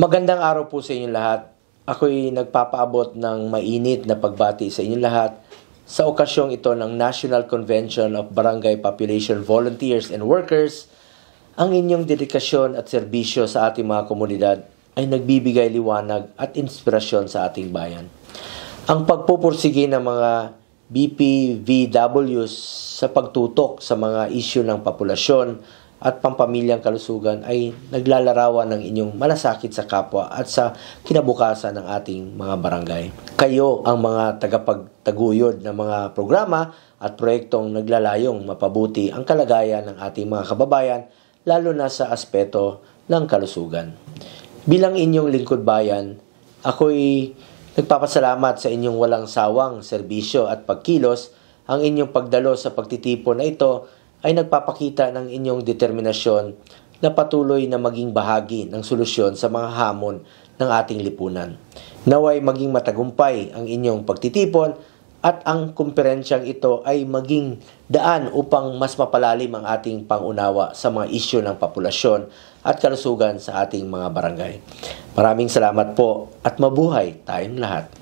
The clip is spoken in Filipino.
Magandang araw po sa inyong lahat. Ako'y nagpapaabot ng mainit na pagbati sa inyong lahat sa okasyong ito ng National Convention of Barangay Population Volunteers and Workers. Ang inyong dedikasyon at serbisyo sa ating mga komunidad ay nagbibigay liwanag at inspirasyon sa ating bayan. Ang pagpupursige ng mga BPVWs sa pagtutok sa mga isyu ng populasyon at pampamilyang kalusugan ay naglalarawan ng inyong malasakit sa kapwa at sa kinabukasan ng ating mga barangay. Kayo ang mga tagapagtaguyod ng mga programa at proyektong naglalayong mapabuti ang kalagayan ng ating mga kababayan, lalo na sa aspeto ng kalusugan. Bilang inyong lingkod bayan, ako'y nagpapasalamat sa inyong walang sawang serbisyo at pagkilos. Ang inyong pagdalo sa pagtitipon na ito ay nagpapakita ng inyong determinasyon na patuloy na maging bahagi ng solusyon sa mga hamon ng ating lipunan. Naway maging matagumpay ang inyong pagtitipon at ang kumperensyang ito ay maging daan upang mas mapalalim ang ating pangunawa sa mga isyu ng populasyon at kalusugan sa ating mga barangay. Maraming salamat po at mabuhay tayong lahat.